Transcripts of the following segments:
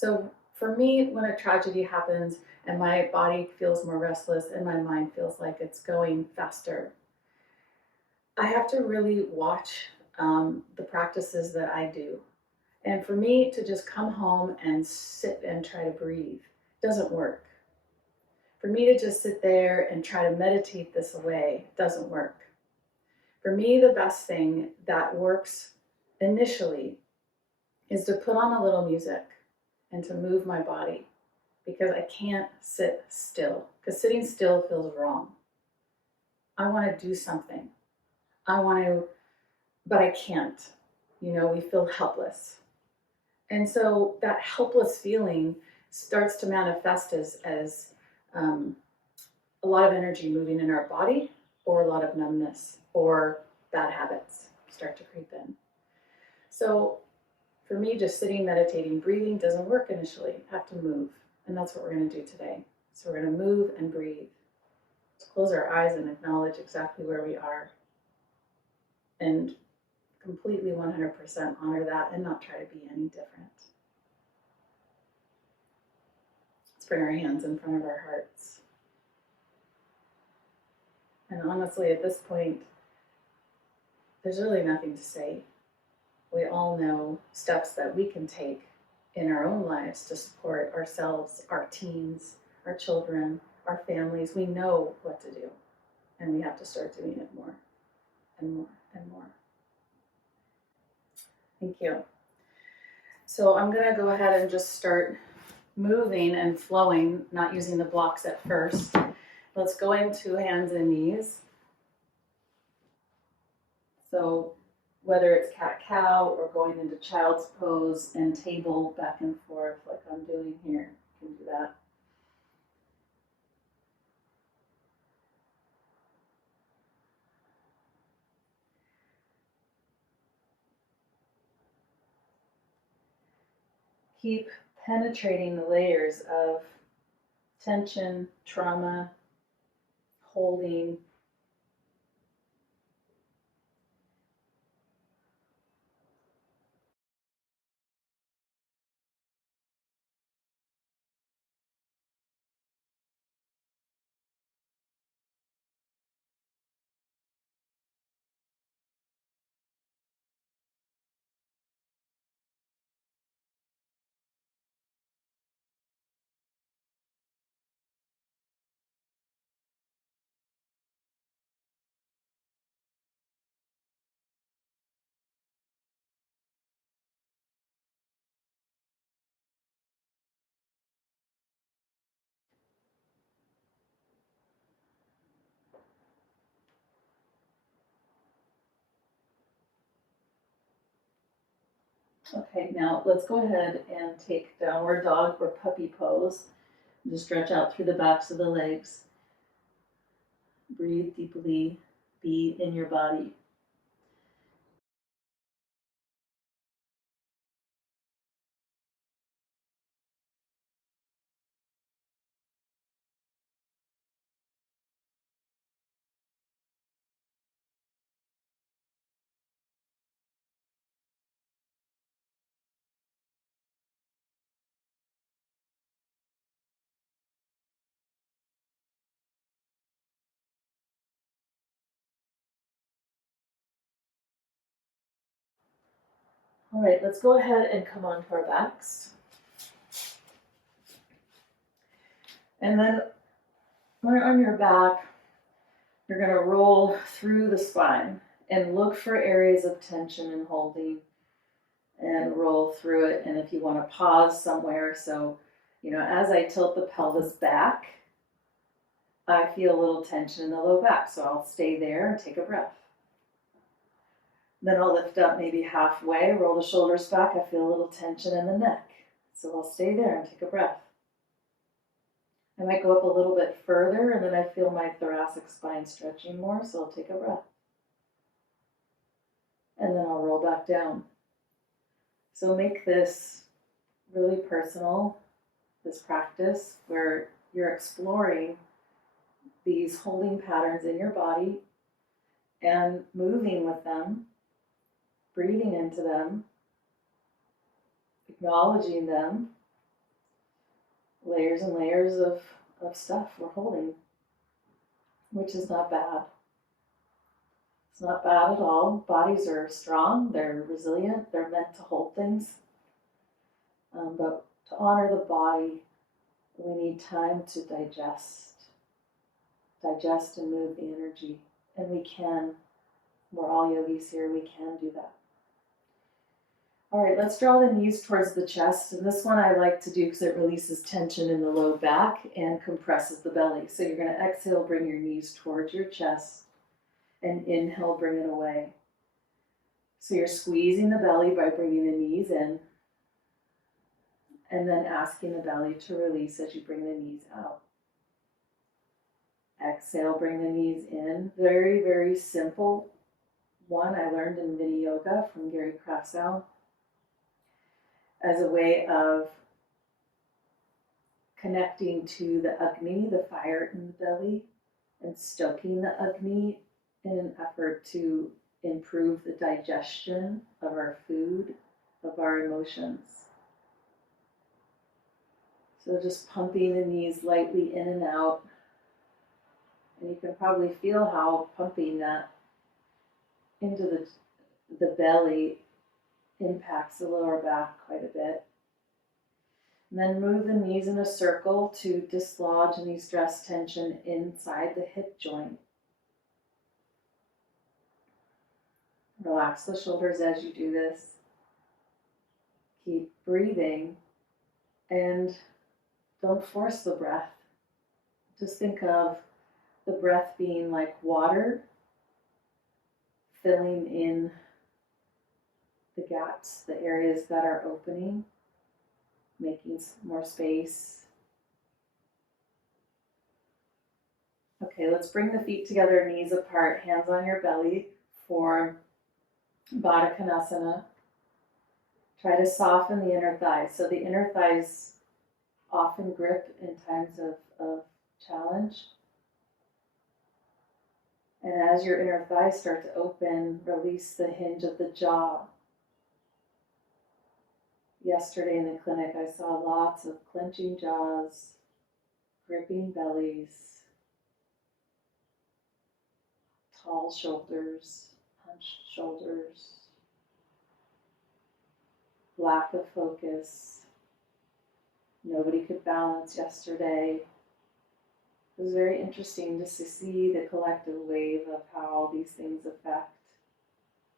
So for me, when a tragedy happens and my body feels more restless and my mind feels like it's going faster, I have to really watch the practices that I do. And for me to just come home and sit and try to breathe doesn't work. For me to just sit there and try to meditate this away doesn't work. For me, the best thing that works initially is to put on a little music and to move my body, because I can't sit still, because sitting still feels wrong. I want to do something. I want to, but I can't. We feel helpless. And so that helpless feeling starts to manifest as a lot of energy moving in our body, or a lot of numbness, or bad habits start to creep in. So for me, just sitting, meditating, breathing doesn't work initially. I have to move. And that's what we're going to do today. So we're going to move and breathe. Let's close our eyes and acknowledge exactly where we are. And completely 100% honor that and not try to be any different. Let's bring our hands in front of our hearts. And honestly, at this point, there's really nothing to say. We all know steps that we can take in our own lives to support ourselves, our teens, our children, our families. We know what to do, and we have to start doing it more and more and more. Thank you. So I'm going to go ahead and just start moving and flowing, not using the blocks at first. Let's go into hands and knees. So whether it's cat-cow or going into child's pose and table back and forth like I'm doing here, you can do that. Keep penetrating the layers of tension, trauma, holding. Okay, now let's go ahead and take downward dog or puppy pose. Just stretch out through the backs of the legs. Breathe deeply. Be in your body. All right, let's go ahead and come onto our backs. And then when you're on your back, you're going to roll through the spine and look for areas of tension and holding and roll through it. And if you want to pause somewhere, so, as I tilt the pelvis back, I feel a little tension in the low back. So I'll stay there and take a breath. Then I'll lift up maybe halfway, roll the shoulders back. I feel a little tension in the neck. So I'll stay there and take a breath. I might go up a little bit further, and then I feel my thoracic spine stretching more, so I'll take a breath. And then I'll roll back down. So make this really personal, this practice where you're exploring these holding patterns in your body and moving with them, breathing into them, acknowledging them, layers and layers of stuff we're holding, which is not bad. It's not bad at all. Bodies are strong, they're resilient, they're meant to hold things. But to honor the body, we need time to digest and move the energy. And we can. We're all yogis here, we can do that. All right, let's draw the knees towards the chest. And this one I like to do because it releases tension in the low back and compresses the belly. So you're going to exhale, bring your knees towards your chest, and inhale, bring it away. So you're squeezing the belly by bringing the knees in, and then asking the belly to release as you bring the knees out. Exhale, bring the knees in. Very, very simple one I learned in Mini Yoga from Gary Kraftsow as a way of connecting to the Agni, the fire in the belly, and stoking the Agni in an effort to improve the digestion of our food, of our emotions. So just pumping the knees lightly in and out. And you can probably feel how pumping that into the belly impacts the lower back quite a bit. And then move the knees in a circle to dislodge any stress tension inside the hip joint. Relax the shoulders as you do this. Keep breathing and don't force the breath. Just think of the breath being like water filling in the gaps, the areas that are opening, making more space. Okay, let's bring the feet together, knees apart, hands on your belly for Badakanasana. Try to soften the inner thighs. So the inner thighs often grip in times of challenge. And as your inner thighs start to open, release the hinge of the jaw. Yesterday in the clinic, I saw lots of clenching jaws, gripping bellies, tall shoulders, hunched shoulders, lack of focus. Nobody could balance yesterday. It was very interesting just to see the collective wave of how these things affect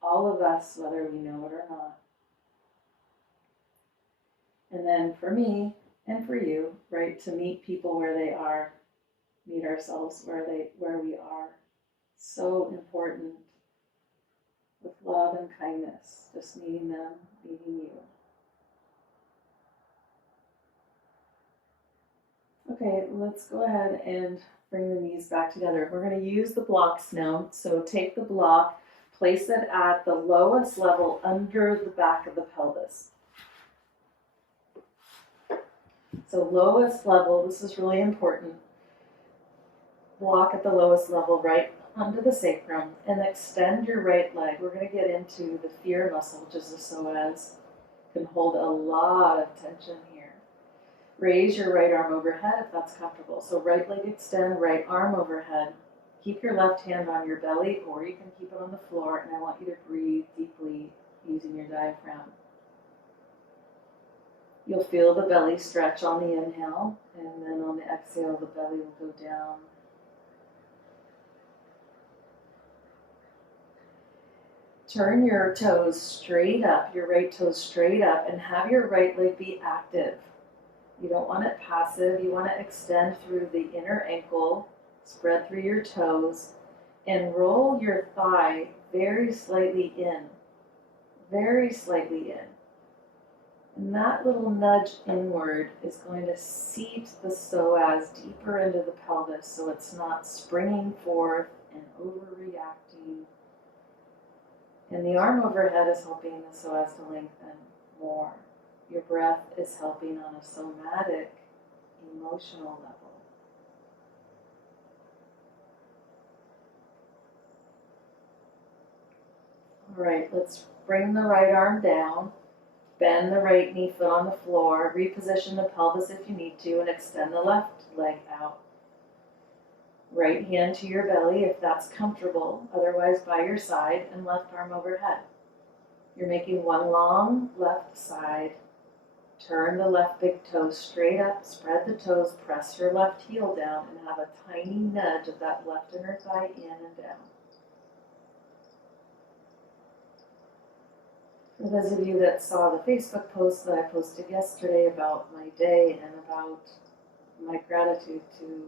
all of us, whether we know it or not. And then for me and for you, right, to meet people where they are, meet ourselves where we are. So important with love and kindness, just meeting them, meeting you. Okay, let's go ahead and bring the knees back together. We're going to use the blocks now. So take the block, place it at the lowest level under the back of the pelvis. So lowest level, this is really important. Block at the lowest level, right under the sacrum, and extend your right leg. We're going to get into the fear muscle, which is the psoas. Can hold a lot of tension here. Raise your right arm overhead if that's comfortable. So right leg extend, right arm overhead. Keep your left hand on your belly, or you can keep it on the floor, and I want you to breathe deeply using your diaphragm. You'll feel the belly stretch on the inhale, and then on the exhale, the belly will go down. Turn your toes straight up, your right toes straight up, and have your right leg be active. You don't want it passive. You want to extend through the inner ankle, spread through your toes, and roll your thigh very slightly in. Very slightly in. And that little nudge inward is going to seat the psoas deeper into the pelvis so it's not springing forth and overreacting. And the arm overhead is helping the psoas to lengthen more. Your breath is helping on a somatic, emotional level. All right, let's bring the right arm down. Bend the right knee foot on the floor, reposition the pelvis if you need to, and extend the left leg out. Right hand to your belly if that's comfortable, otherwise by your side, and left arm overhead. You're making one long left side. Turn the left big toe straight up, spread the toes, press your left heel down, and have a tiny nudge of that left inner thigh in and down. For those of you that saw the Facebook post that I posted yesterday about my day and about my gratitude to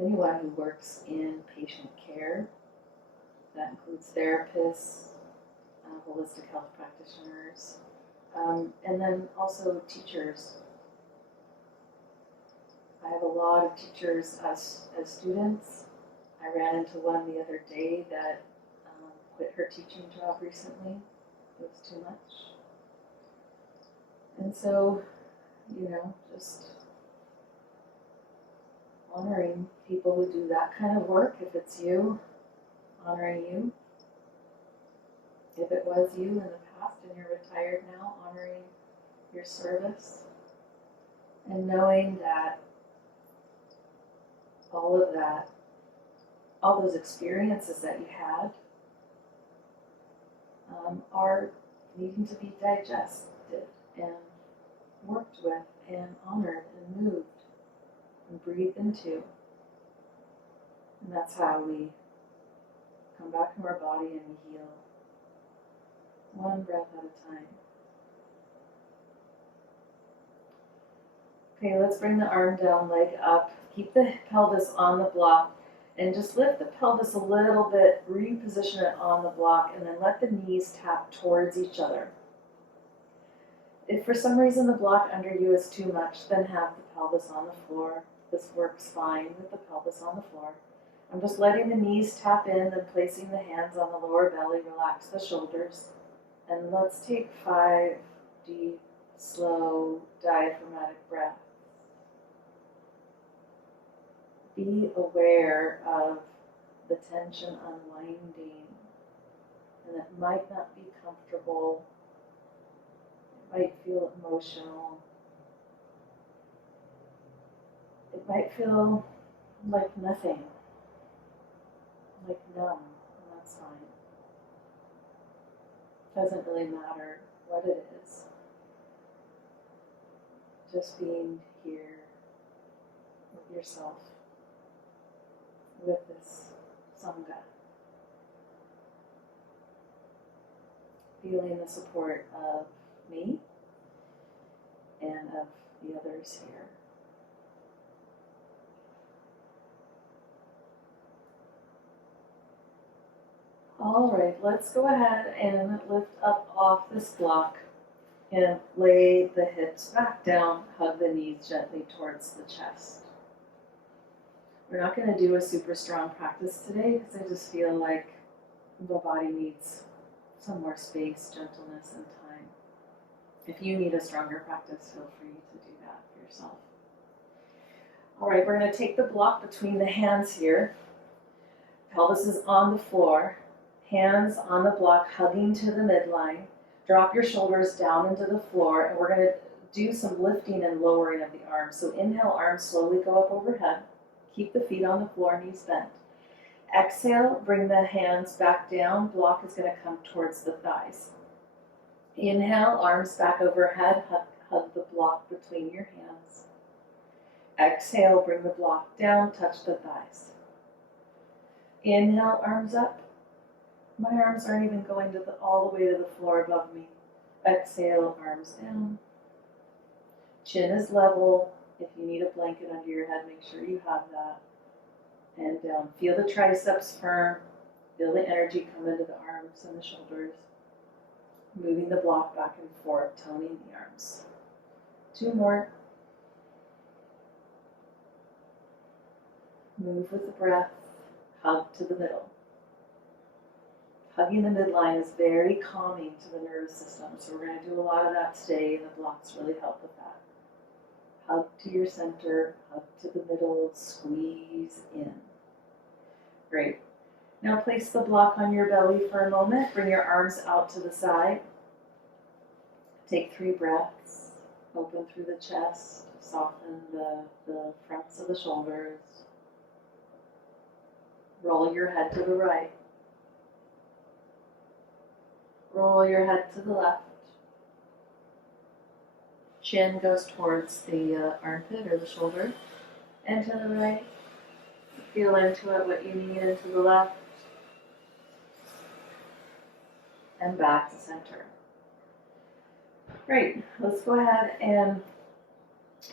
anyone who works in patient care, that includes therapists, holistic health practitioners, and then also teachers. I have a lot of teachers as students. I ran into one the other day that quit her teaching job recently. It was too much. And so, just honoring people who do that kind of work, if it's you, honoring you. If it was you in the past and you're retired now, honoring your service. And knowing that all of that, all those experiences that you had are needing to be digested and worked with and honored and moved and breathed into. And that's how we come back from our body and we heal. One breath at a time. Okay, let's bring the arm down, leg up. Keep the pelvis on the block and just lift the pelvis a little bit, reposition it on the block, and then let the knees tap towards each other. If for some reason the block under you is too much, then have the pelvis on the floor. This works fine with the pelvis on the floor. I'm just letting the knees tap in, then placing the hands on the lower belly, relax the shoulders. And let's take 5 deep, slow, diaphragmatic breaths. Be aware of the tension unwinding, and it might not be comfortable. It might feel emotional. It might feel like nothing, like numb, and that's fine. Doesn't really matter what it is. Just being here with yourself, with this Sangha. Feeling the support of me and of the others here. All right, let's go ahead and lift up off this block and lay the hips back down, hug the knees gently towards the chest. We're not going to do a super strong practice today because I just feel like the body needs some more space, gentleness, and time. If you need a stronger practice, feel free to do that for yourself. All right, we're going to take the block between the hands here. Pelvis is on the floor. Hands on the block, hugging to the midline. Drop your shoulders down into the floor, and we're going to do some lifting and lowering of the arms. So inhale, arms slowly go up overhead. Keep the feet on the floor, knees bent. Exhale, bring the hands back down. Block is going to come towards the thighs. Inhale, arms back overhead. Hug the block between your hands. Exhale, bring the block down, touch the thighs. Inhale, arms up. My arms aren't even going all the way to the floor above me. Exhale, arms down. Chin is level. If you need a blanket under your head, make sure you have that. And down. Feel the triceps firm. Feel the energy come into the arms and the shoulders. Moving the block back and forth, toning the arms. 2 more. Move with the breath. Hug to the middle. Hugging the midline is very calming to the nervous system, so we're going to do a lot of that today, and the blocks really help with that. Hug to your center, hug to the middle, squeeze in. Great. Now place the block on your belly for a moment. Bring your arms out to the side. Take 3 breaths. Open through the chest. Soften the fronts of the shoulders. Roll your head to the right. Roll your head to the left. Chin goes towards the armpit or the shoulder. And to the right. Feel into it what you need, and to the left. And back to center. Great. Let's go ahead and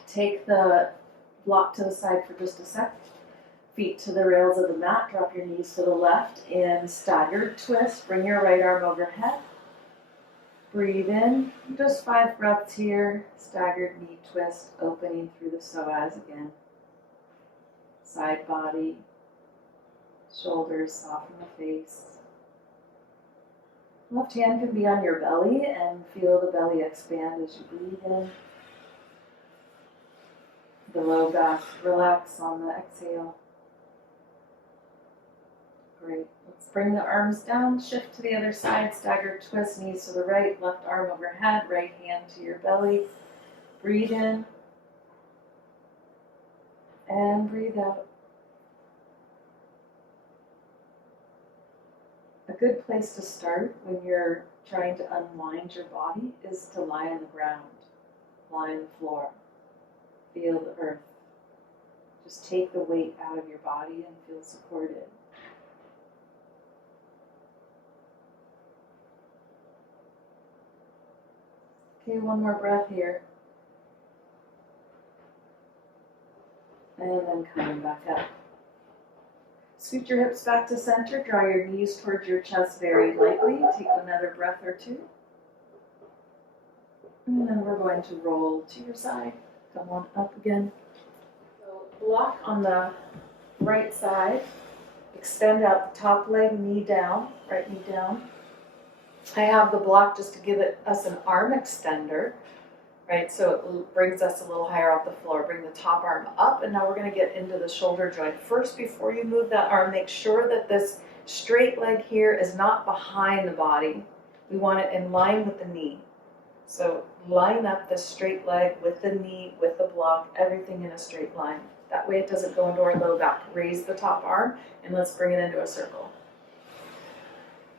take the block to the side for just a sec. Feet to the rails of the mat. Drop your knees to the left in staggered twist. Bring your right arm overhead. Breathe in. Just 5 breaths here. Staggered knee twist, opening through the psoas again. Side body. Shoulders, soften the face. Left hand can be on your belly and feel the belly expand as you breathe in. The low back relax on the exhale. Great. Let's bring the arms down, shift to the other side, staggered twist, knees to the right, left arm overhead, right hand to your belly. Breathe in and breathe out. A good place to start when you're trying to unwind your body is to lie on the ground, lie on the floor, feel the earth. Just take the weight out of your body and feel supported. Okay, one more breath here. And then coming back up. Scoot your hips back to center. Draw your knees towards your chest very lightly. Take another breath or two. And then we're going to roll to your side. Come on up again. So block on the right side. Extend out the top leg, knee down, right knee down. I have the block just to give us an arm extender, right? So it brings us a little higher off the floor. Bring the top arm up, and now we're going to get into the shoulder joint. First, before you move that arm, make sure that this straight leg here is not behind the body. We want it in line with the knee. So line up the straight leg with the knee, with the block, everything in a straight line. That way it doesn't go into our low back. Raise the top arm, and let's bring it into a circle.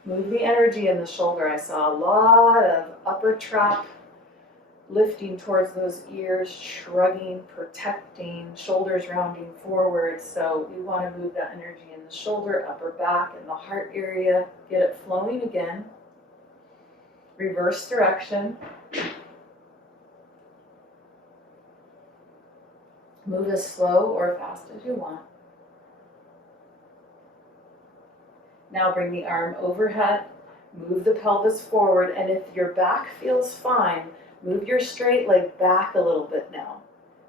Move the energy in the shoulder. I saw a lot of upper trap lifting towards those ears, shrugging, protecting, shoulders rounding forward. So we want to move that energy in the shoulder, upper back, and the heart area. Get it flowing again. Reverse direction. Move as slow or fast as you want. Now bring the arm overhead, move the pelvis forward, and if your back feels fine, move your straight leg back a little bit now.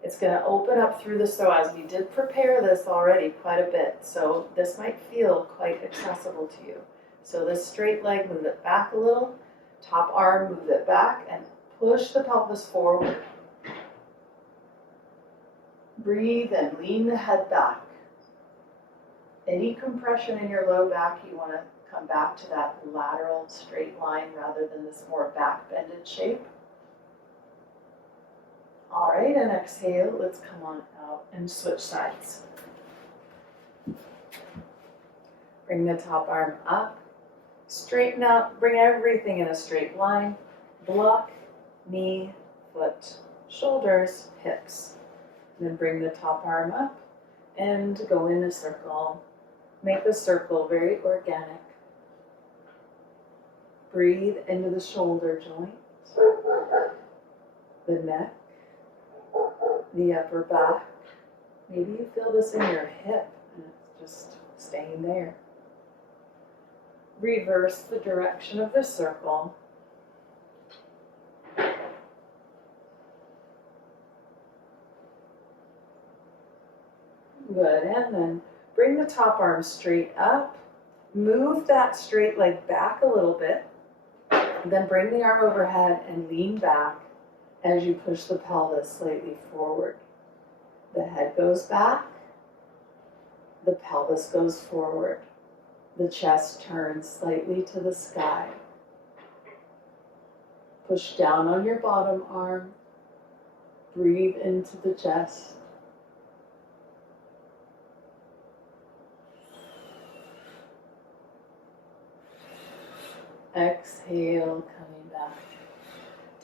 It's going to open up through the psoas. We did prepare this already quite a bit, so this might feel quite accessible to you. So this straight leg, move it back a little, top arm, move it back, and push the pelvis forward. Breathe and lean the head back. Any compression in your low back, you want to come back to that lateral straight line rather than this more back-bended shape. All right, and exhale. Let's come on out and switch sides. Bring the top arm up. Straighten out. Bring everything in a straight line. Block, knee, foot, shoulders, hips. And then bring the top arm up and go in a circle. Make the circle very organic. Breathe into the shoulder joint, the neck, the upper back. Maybe you feel this in your hip and it's just staying there. Reverse the direction of the circle. Good, and then bring the top arm straight up. Move that straight leg back a little bit. Then bring the arm overhead and lean back as you push the pelvis slightly forward. The head goes back. The pelvis goes forward. The chest turns slightly to the sky. Push down on your bottom arm. Breathe into the chest. Exhale, coming back.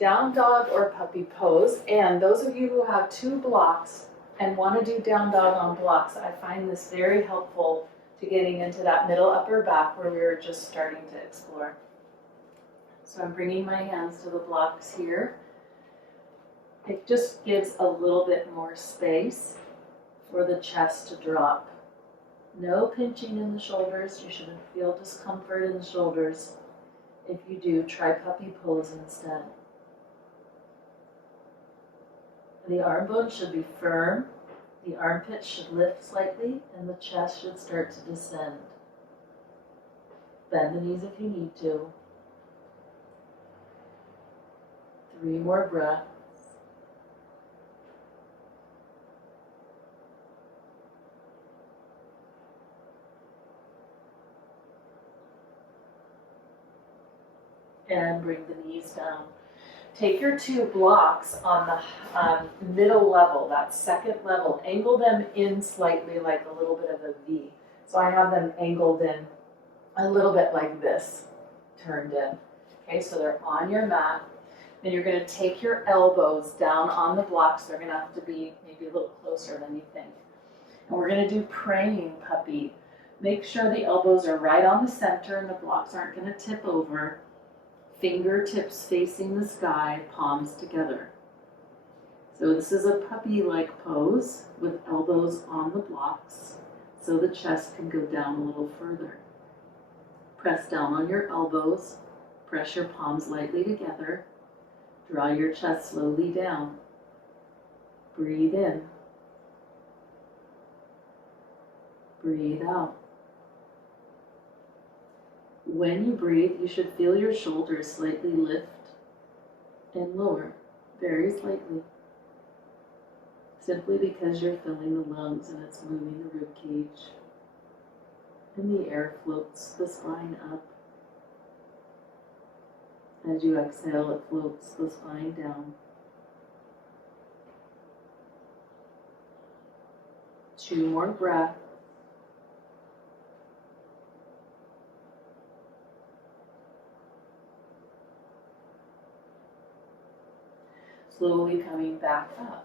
Down dog or puppy pose. And those of you who have 2 blocks and want to do down dog on blocks, I find this very helpful to getting into that middle upper back where we were just starting to explore. So I'm bringing my hands to the blocks here. It just gives a little bit more space for the chest to drop. No pinching in the shoulders. You shouldn't feel discomfort in the shoulders. If you do, try puppy pose instead. The arm bones should be firm. The armpits should lift slightly, and the chest should start to descend. Bend the knees if you need to. 3 more breaths. And bring the knees down. Take your 2 blocks on the middle level, that second level. Angle them in slightly like a little bit of a V. So I have them angled in a little bit like this, turned in. Okay, so they're on your mat. Then you're going to take your elbows down on the blocks. They're going to have to be maybe a little closer than you think. And we're going to do praying puppy. Make sure the elbows are right on the center and the blocks aren't going to tip over. Fingertips facing the sky, palms together. So this is a puppy-like pose with elbows on the blocks so the chest can go down a little further. Press down on your elbows, press your palms lightly together, draw your chest slowly down. Breathe in. Breathe out. When you breathe, you should feel your shoulders slightly lift and lower, very slightly, simply because you're filling the lungs and it's moving the rib cage. And the air floats the spine up. As you exhale, it floats the spine down. 2 more breaths. Slowly coming back up.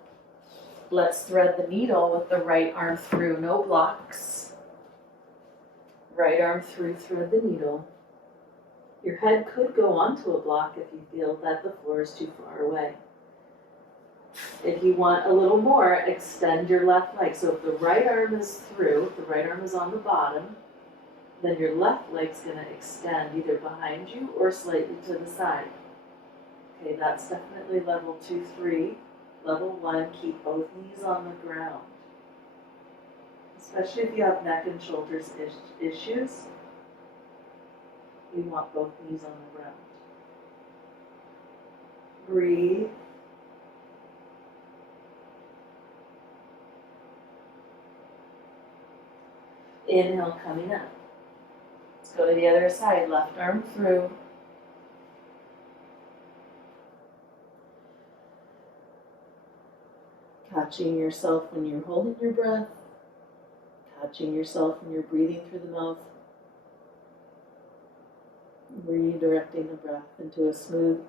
Let's thread the needle with the right arm through, no blocks. Right arm through, thread the needle. Your head could go onto a block if you feel that the floor is too far away. If you want a little more, extend your left leg. So if the right arm is through, the right arm is on the bottom, then your left leg's going to extend either behind you or slightly to the side. Okay, that's definitely level 2, 3. Level 1, keep both knees on the ground. Especially if you have neck and shoulders issues, you want both knees on the ground. Breathe. Inhale, coming up. Let's go to the other side, left arm through. Catching yourself when you're holding your breath, catching yourself when you're breathing through the mouth, redirecting the breath into a smooth,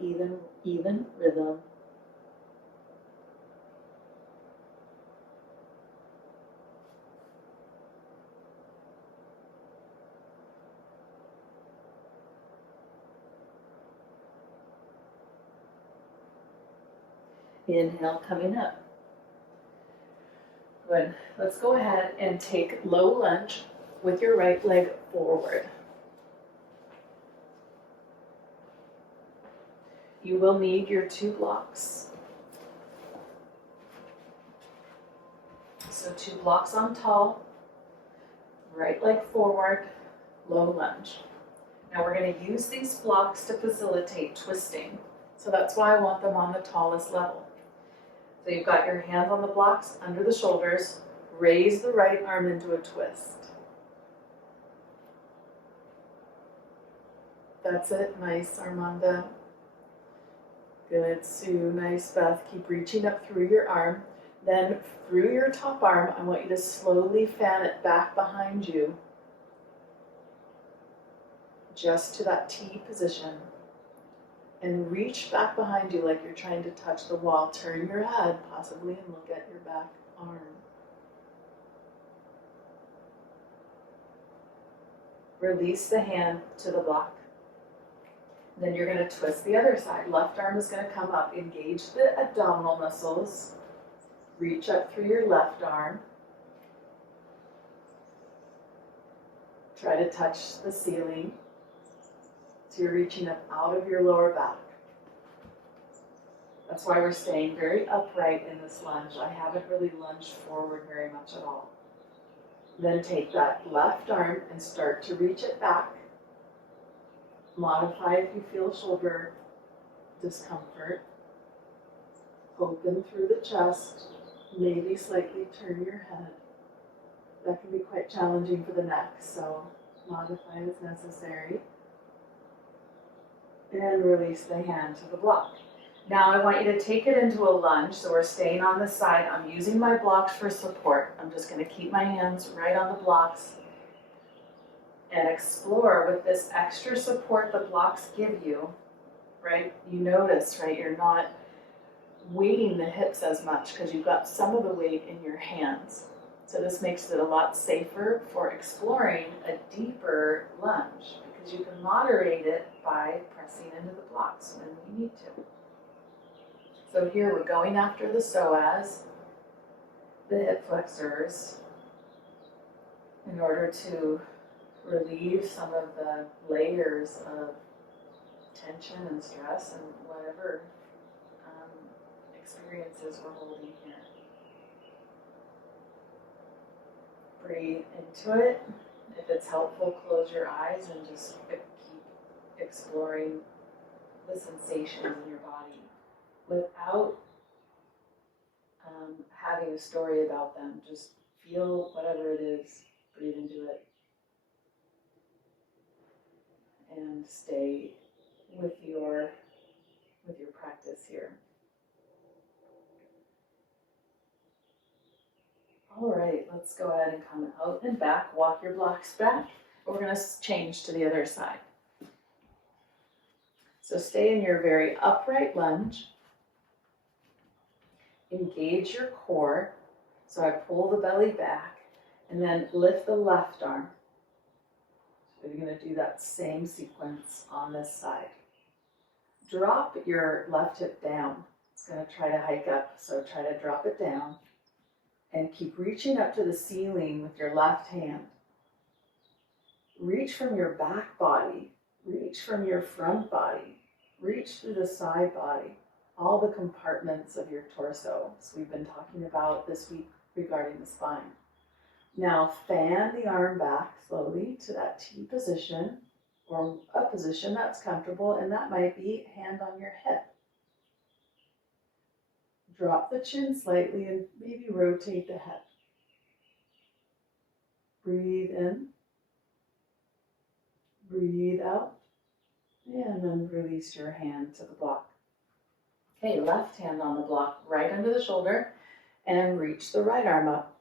even rhythm. Inhale, coming up. Good. Let's go ahead and take low lunge with your right leg forward. You will need your 2 blocks. So 2 blocks on tall, right leg forward, low lunge. Now we're going to use these blocks to facilitate twisting. So that's why I want them on the tallest level. So you've got your hands on the blocks under the shoulders. Raise the right arm into a twist. That's it. Nice, Armanda. Good, Sue. Nice, Beth. Keep reaching up through your arm. Then through your top arm, I want you to slowly fan it back behind you, just to that T position. And reach back behind you like you're trying to touch the wall. Turn your head, possibly, and look at your back arm. Release the hand to the block. Then you're going to twist the other side. Left arm is going to come up. Engage the abdominal muscles. Reach up through your left arm. Try to touch the ceiling. So you're reaching up out of your lower back. That's why we're staying very upright in this lunge. I haven't really lunged forward very much at all. Then take that left arm and start to reach it back. Modify if you feel shoulder discomfort. Open through the chest. Maybe slightly turn your head. That can be quite challenging for the neck, so modify as necessary. And release the hand to the block. Now I want you to take it into a lunge, so we're staying on the side. I'm using my blocks for support. I'm just going to keep my hands right on the blocks and explore with this extra support the blocks give you, right? You notice, right, you're not weighting the hips as much because you've got some of the weight in your hands. So this makes it a lot safer for exploring a deeper lunge because you can moderate it by pressing into the blocks when you need to. So here we're going after the psoas, the hip flexors, in order to relieve some of the layers of tension and stress and whatever experiences we're holding here. Breathe into it. If it's helpful, close your eyes and just keep exploring the sensations in your body without having a story about them. Just feel whatever it is, breathe into it, and stay with your practice here. All right, let's go ahead and come out and back. Walk your blocks back. We're going to change to the other side. So stay in your very upright lunge. Engage your core. So I pull the belly back and then lift the left arm. So you're going to do that same sequence on this side. Drop your left hip down. It's going to try to hike up, so try to drop it down. And keep reaching up to the ceiling with your left hand. Reach from your back body. Reach from your front body. Reach through the side body. All the compartments of your torso. So we've been talking about this week regarding the spine. Now fan the arm back slowly to that T position or a position that's comfortable, and that might be hand on your hip. Drop the chin slightly and maybe rotate the head. Breathe in. Breathe out. And then release your hand to the block. Okay, left hand on the block, right under the shoulder, and reach the right arm up.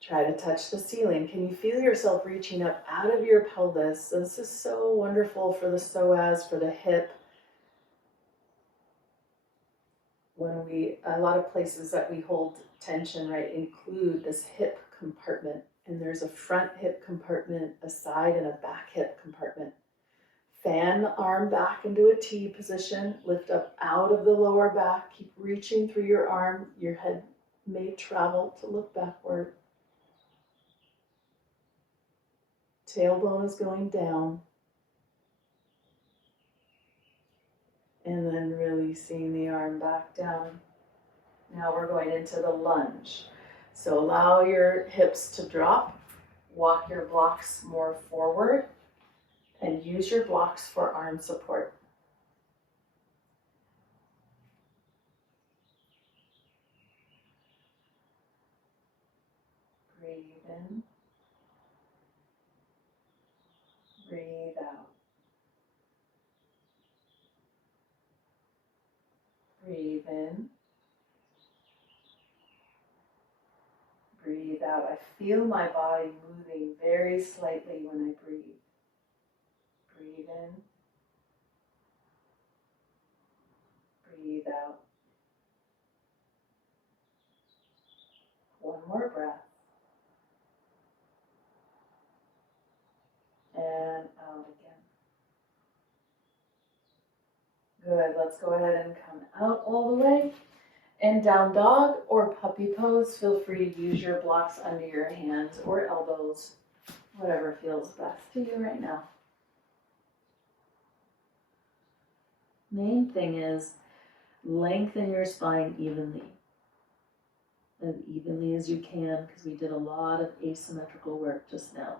Try to touch the ceiling. Can you feel yourself reaching up out of your pelvis? This is so wonderful for the psoas, for the hip. A lot of places that we hold tension, right, include this hip compartment. And there's a front hip compartment, a side and a back hip compartment. Fan the arm back into a T position. Lift up out of the lower back. Keep reaching through your arm. Your head may travel to look backward. Tailbone is going down. And then releasing the arm back down. Now we're going into the lunge. So allow your hips to drop. Walk your blocks more forward. And use your blocks for arm support. Breathe in. Breathe out. breathe out. I feel my body moving very slightly when I breathe. Breathe in. Breathe out. One more breath. And out again. Good. Let's go ahead and come out all the way. And down dog or puppy pose, feel free to use your blocks under your hands or elbows, whatever feels best to you right now. Main thing is lengthen your spine evenly, as evenly as you can, because we did a lot of asymmetrical work just now.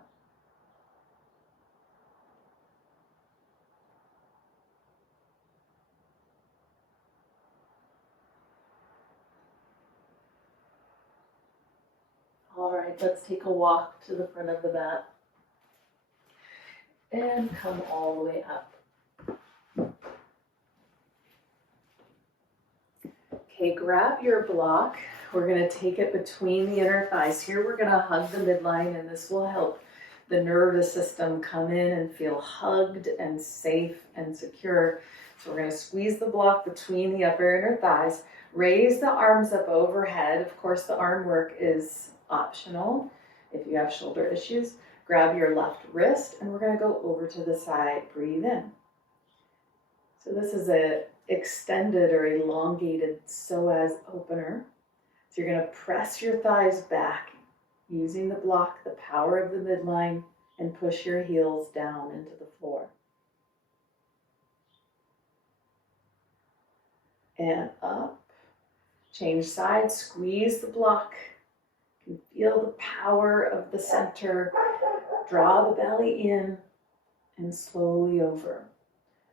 All right, let's take a walk to the front of the mat and come all the way up. Okay, grab your block. We're going to take it between the inner thighs. Here we're going to hug the midline, and this will help the nervous system come in and feel hugged and safe and secure. So we're going to squeeze the block between the upper inner thighs. Raise the arms up overhead. Of course, the arm work is optional if you have shoulder issues. Grab your left wrist, and we're going to go over to the side. Breathe in. So this is a extended or elongated psoas opener. So you're going to press your thighs back using the block, the power of the midline, and push your heels down into the floor. And up. Change sides, squeeze the block. You can feel the power of the center. Draw the belly in and slowly over.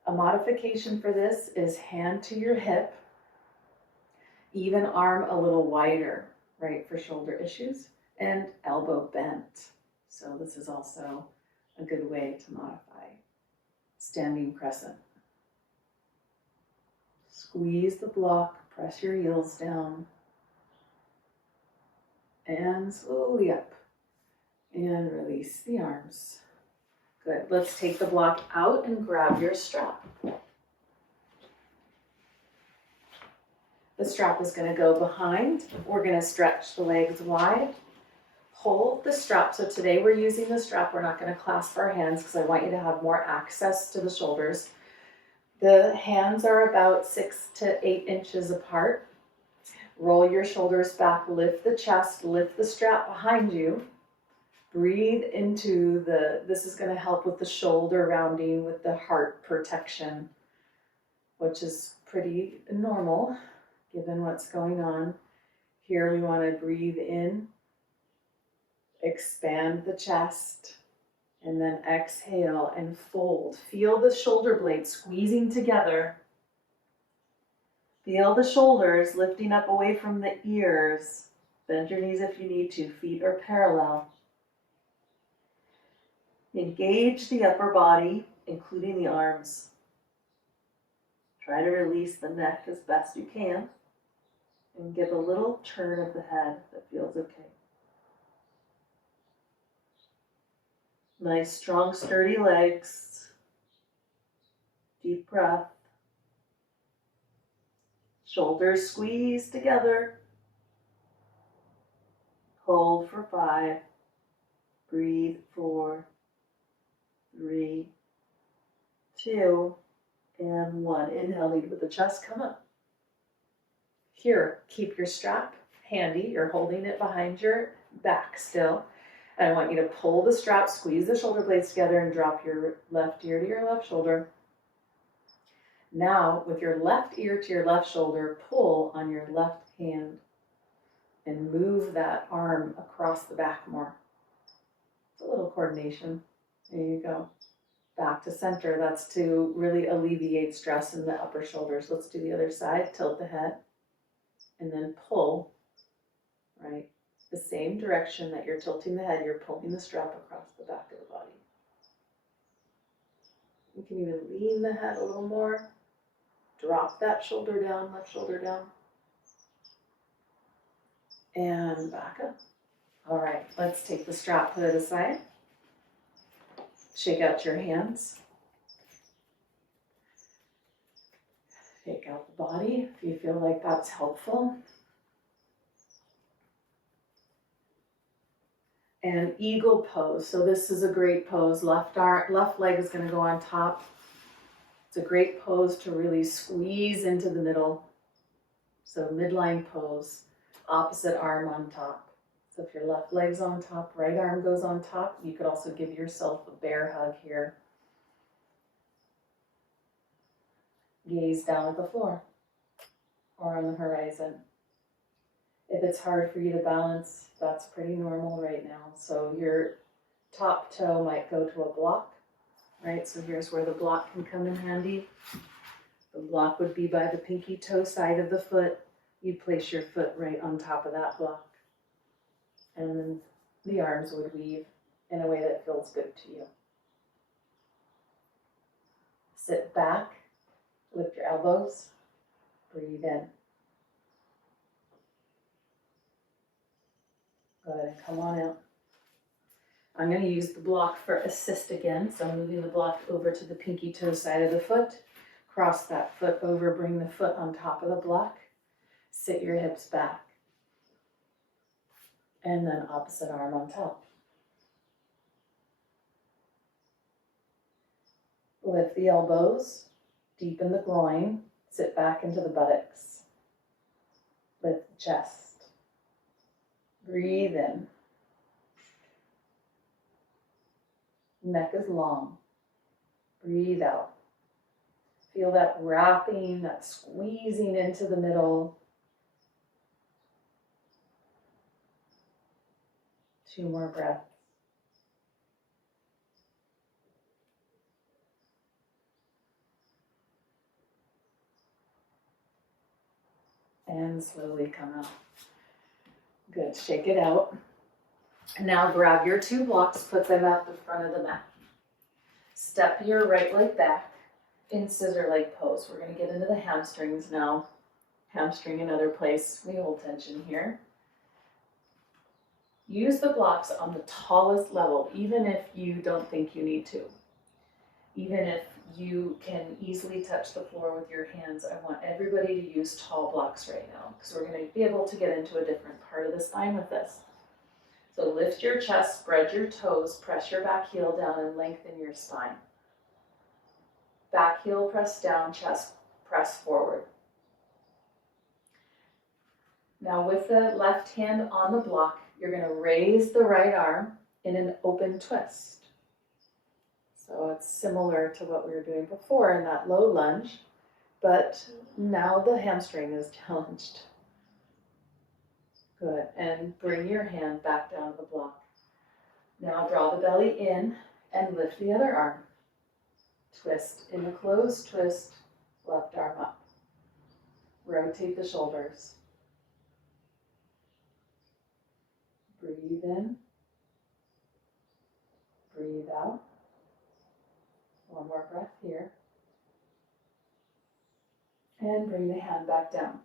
A modification for this is hand to your hip, even arm a little wider, right, for shoulder issues, and elbow bent. So this is also a good way to modify standing crescent. Squeeze the block, press your heels down, and slowly up, and release the arms. Good. Let's take the block out and grab your strap. The strap is going to go behind. We're going to stretch the legs wide. Hold the strap. So today we're using the strap. We're not going to clasp our hands because I want you to have more access to the shoulders. The hands are about 6 to 8 inches apart. Roll your shoulders back, lift the chest, lift the strap behind you. Breathe into this is going to help with the shoulder rounding, with the heart protection, which is pretty normal given what's going on. Here we want to breathe in, expand the chest, and then exhale and fold. Feel the shoulder blades squeezing together. Feel the shoulders lifting up away from the ears. Bend your knees if you need to. Feet are parallel. Engage the upper body, including the arms. Try to release the neck as best you can. And give a little turn of the head that feels okay. Nice, strong, sturdy legs. Deep breath. Shoulders squeeze together. Hold for 5. Breathe 4, 3, 2, and 1. Inhale, lead with the chest, come up. Here, keep your strap handy. You're holding it behind your back still. And I want you to pull the strap, squeeze the shoulder blades together, and drop your left ear to your left shoulder. Now, with your left ear to your left shoulder, pull on your left hand and move that arm across the back more. It's a little coordination. There you go. Back to center. That's to really alleviate stress in the upper shoulders. Let's do the other side. Tilt the head and then pull, right? The same direction that you're tilting the head, you're pulling the strap across the back of the body. You can even lean the head a little more. Drop that shoulder down, left shoulder down. And back up. All right, let's take the strap, put it aside. Shake out your hands. Take out the body if you feel like that's helpful. And eagle pose. So this is a great pose. Left leg is going to go on top. It's a great pose to really squeeze into the middle. So midline pose, opposite arm on top. So if your left leg's on top, right arm goes on top. You could also give yourself a bear hug here. Gaze down at the floor or on the horizon. If it's hard for you to balance, that's pretty normal right now. So your top toe might go to a block, right? So here's where the block can come in handy. The block would be by the pinky toe side of the foot. You'd place your foot right on top of that block. And then the arms would weave in a way that feels good to you. Sit back, lift your elbows, breathe in. Go ahead and come on out. I'm going to use the block for assist again. So I'm moving the block over to the pinky toe side of the foot. Cross that foot over, bring the foot on top of the block. Sit your hips back. And then opposite arm on top. Lift the elbows, deepen the groin, sit back into the buttocks. Lift the chest. Breathe in. Neck is long. Breathe out. Feel that wrapping, that squeezing into the middle. 2 more breaths. And slowly come out. Good, shake it out. Now grab your 2 blocks, put them at the front of the mat. Step your right leg back in scissor leg pose. We're going to get into the hamstrings now. Hamstring another place. We hold tension here. Use the blocks on the tallest level, even if you don't think you need to. Even if you can easily touch the floor with your hands, I want everybody to use tall blocks right now because we're going to be able to get into a different part of the spine with this. So lift your chest, spread your toes, press your back heel down and lengthen your spine. Back heel press down, chest press forward. Now with the left hand on the block, you're going to raise the right arm in an open twist. So it's similar to what we were doing before in that low lunge, but now the hamstring is challenged. Good, and bring your hand back down to the block. Now draw the belly in and lift the other arm. Twist in a closed twist, left arm up. Rotate the shoulders. Breathe in. Breathe out. 1 more breath here. And bring the hand back down.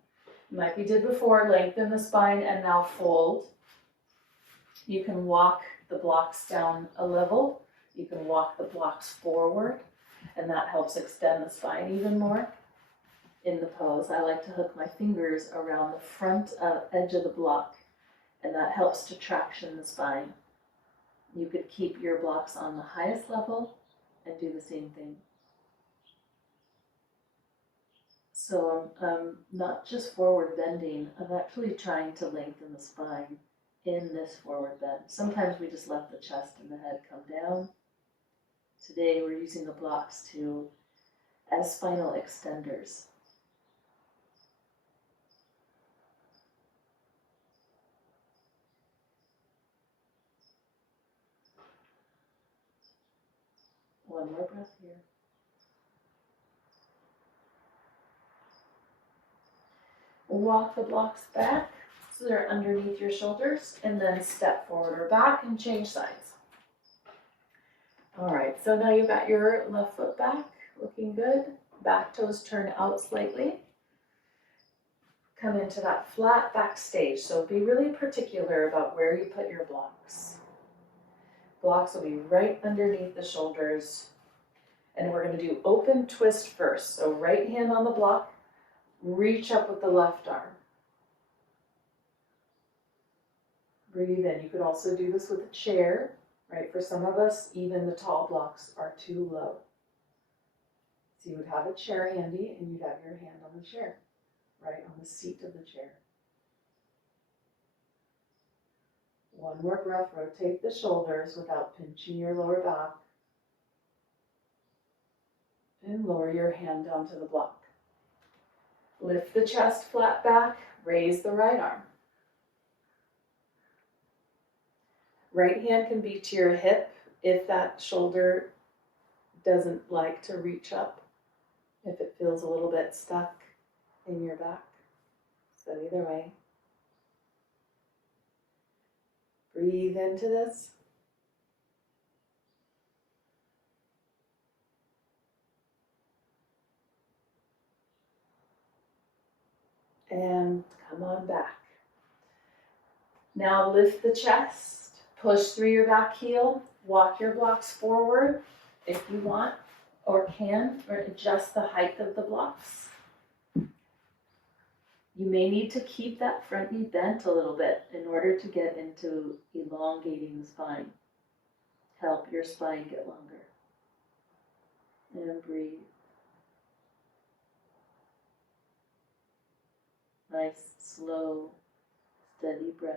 Like we did before, lengthen the spine and now fold. You can walk the blocks down a level. You can walk the blocks forward, and that helps extend the spine even more. In the pose, I like to hook my fingers around the front edge of the block, and that helps to traction the spine. You could keep your blocks on the highest level and do the same thing. So I'm not just forward bending, I'm actually trying to lengthen the spine in this forward bend. Sometimes we just let the chest and the head come down. Today we're using the blocks as spinal extenders. One more breath here. Walk the blocks back so they're underneath your shoulders, and then step forward or back and change sides. All right, so now you've got your left foot back, looking good. Back toes turn out slightly. come into that flat back stage. So be really particular about where you put your blocks. Blocks will be right underneath the shoulders. And we're going to do open twist first. So right hand on the block, reach up with the left arm. Breathe in. You could also do this with a chair, right? For some of us, even the tall blocks are too low. So you would have a chair handy and you'd have your hand on the chair, right on the seat of the chair. One more breath, rotate the shoulders without pinching your lower back. And lower your hand down to the block. Lift the chest flat back, raise the right arm. Right hand can be to your hip if that shoulder doesn't like to reach up, if it feels a little bit stuck in your back. So either way. Breathe into this. And come on back. Now lift the chest, push through your back heel, walk your blocks forward if you want or can, or adjust the height of the blocks. You may need to keep that front knee bent a little bit in order to get into elongating the spine. Help your spine get longer. And breathe. Nice, slow, steady breath.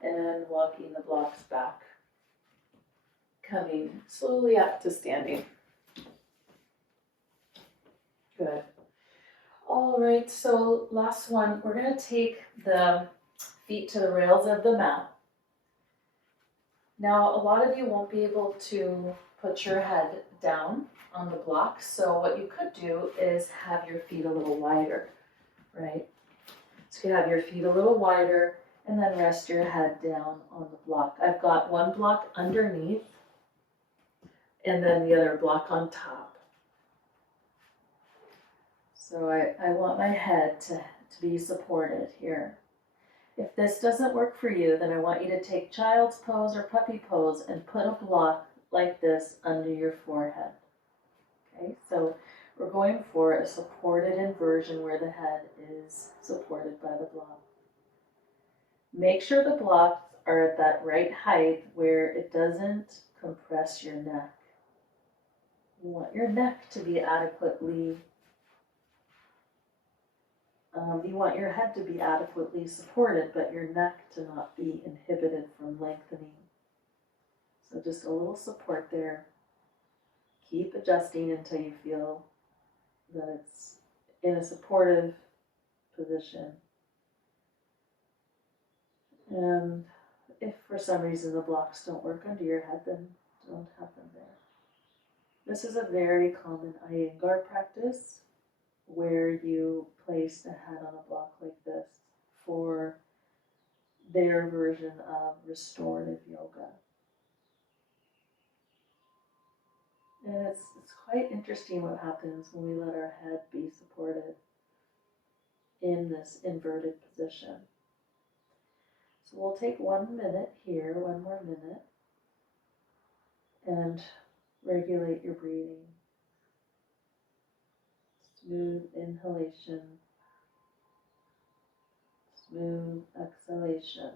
And walking the blocks back. Coming slowly up to standing. Good. All right, so last one. We're going to take the feet to the rails of the mat. Now, a lot of you won't be able to put your head down on the block, so what you could do is have your feet a little wider, right? So you have your feet a little wider and then rest your head down on the block. I've got one block underneath and then the other block on top. So I want my head to be supported here. If this doesn't work for you, then I want you to take child's pose or puppy pose and put a block like this under your forehead. Okay, so we're going for a supported inversion where the head is supported by the block. Make sure the blocks are at that right height where it doesn't compress your neck. You want your neck to be adequately you want your head to be adequately supported, but your neck to not be inhibited from lengthening. So just a little support there. Keep adjusting until you feel that it's in a supportive position. And if for some reason the blocks don't work under your head, then don't have them there. This is a very common Iyengar practice, where you place the head on a block like this for their version of restorative yoga. And it's quite interesting what happens when we let our head be supported in this inverted position. So we'll take 1 minute here, 1 more minute, and regulate your breathing. Smooth inhalation, smooth exhalation.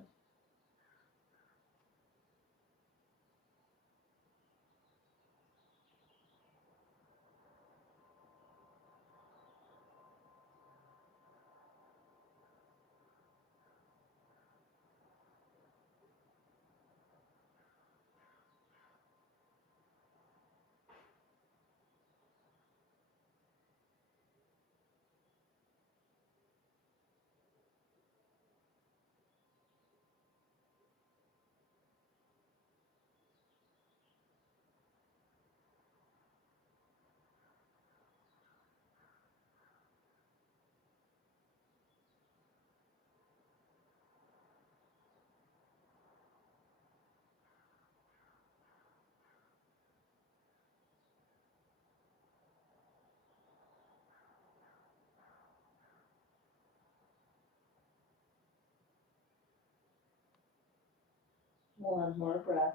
One more breath.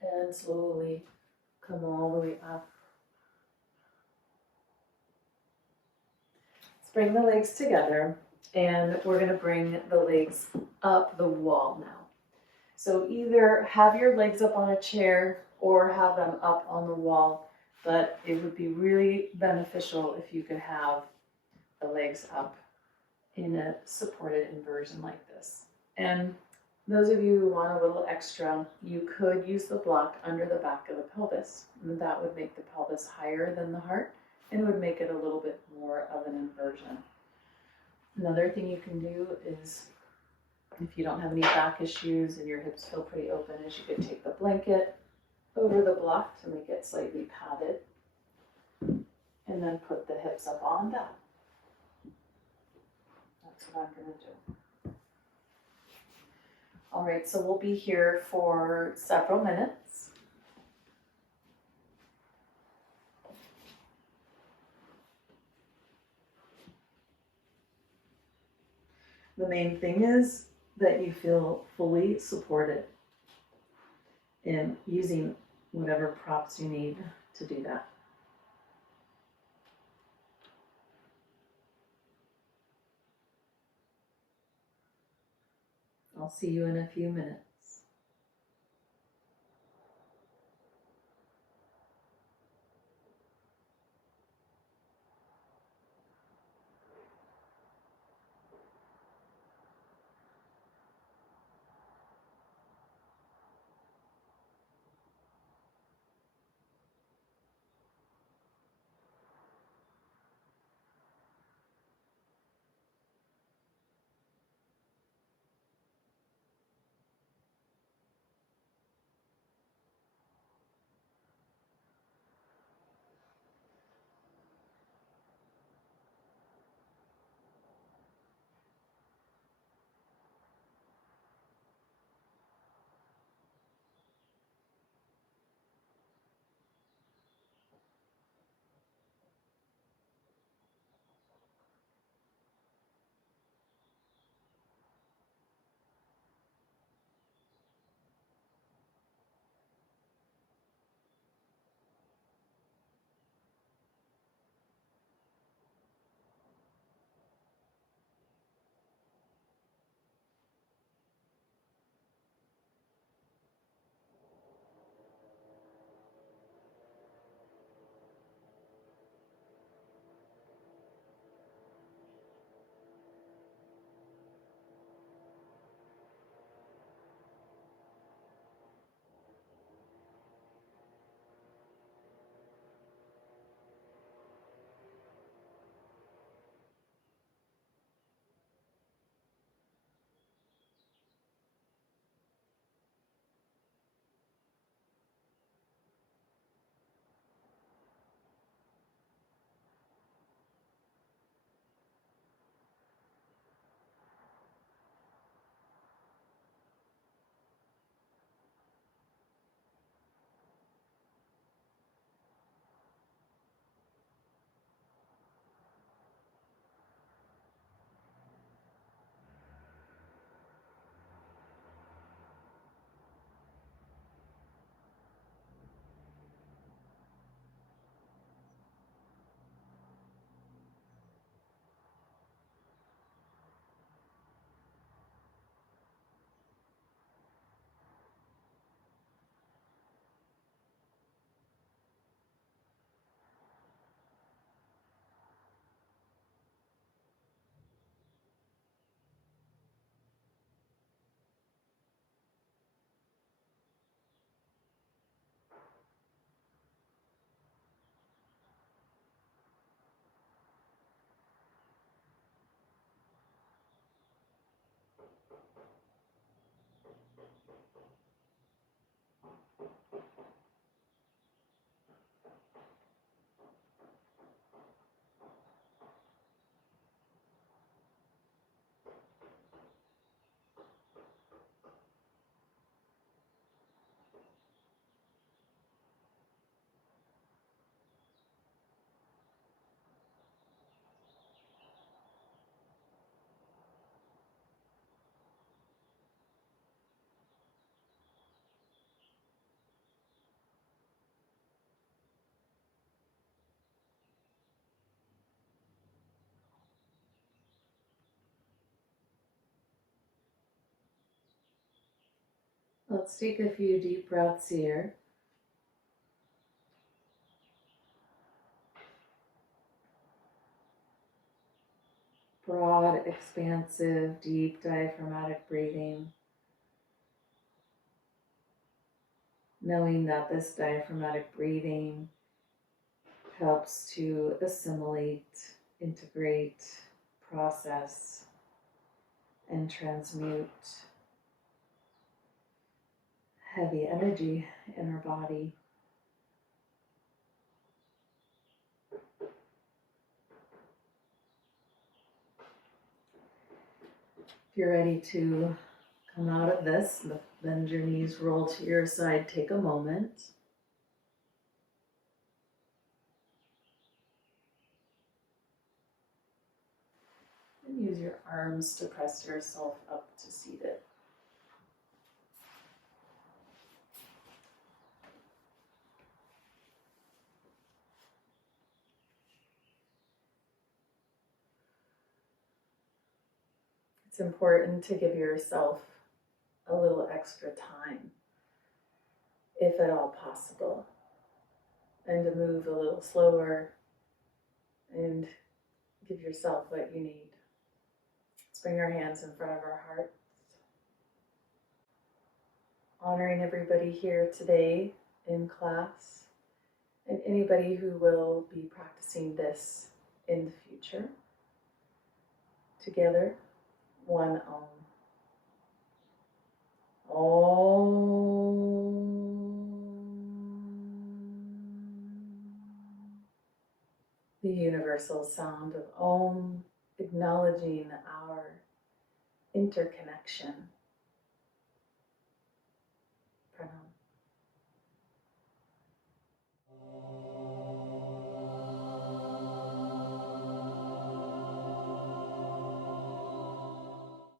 And slowly come all the way up. Let's bring the legs together, and we're going to bring the legs up the wall now. So either have your legs up on a chair or have them up on the wall, but it would be really beneficial if you could have the legs up in a supported inversion like this. And those of you who want a little extra, you could use the block under the back of the pelvis. And that would make the pelvis higher than the heart and would make it a little bit more of an inversion. Another thing you can do is, if you don't have any back issues and your hips feel pretty open, is you could take the blanket over the block to make it slightly padded and then put the hips up on that. That's what I'm going to do. All right, so we'll be here for several minutes. The main thing is that you feel fully supported in using whatever props you need to do that. I'll see you in a few minutes. Let's take a few deep breaths here. Broad, expansive, deep diaphragmatic breathing. Knowing that this diaphragmatic breathing helps to assimilate, integrate, process, and transmute heavy energy in our body. If you're ready to come out of this, bend your knees, roll to your side, take a moment. And use your arms to press yourself up to seated. It's important to give yourself a little extra time, if at all possible, and to move a little slower and give yourself what you need. Let's bring our hands in front of our hearts. Honoring everybody here today in class and anybody who will be practicing this in the future. Together, one Om. The universal sound of Om, acknowledging our interconnection